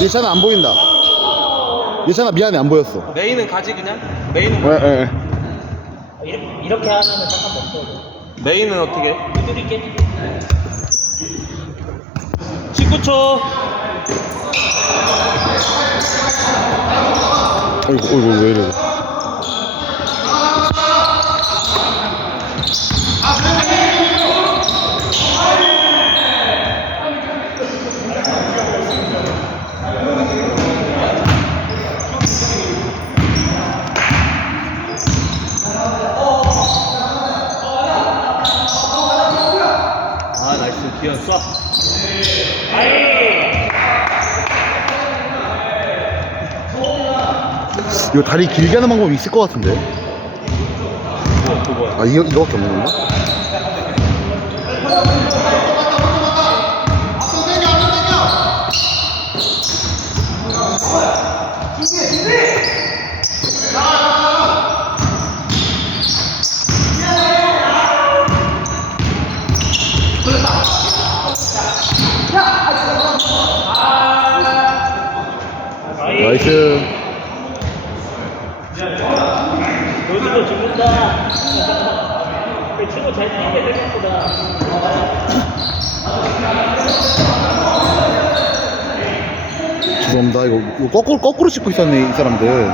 예찬아 안 보인다. 예찬아 미안해 안 보였어. 메인은 가지 그냥? 메인은 예, 예. 이렇게, 이렇게 하면은 잠깐 멈춰. 메인은 어떻게? 두드릴게. 19초 어이구, 어이구, 왜 이래. 기현 쏴 이거 다리 길게 하는 방법이 있을 것 같은데. 아, 이거, 이거밖에 없는 건가? 나이스. 요즘도 죽는다. 친구 잘 뛰는데 생각보다. 죄송합니다. 이거, 이거 거꾸로, 거꾸로 씻고 있었네, 이 사람들.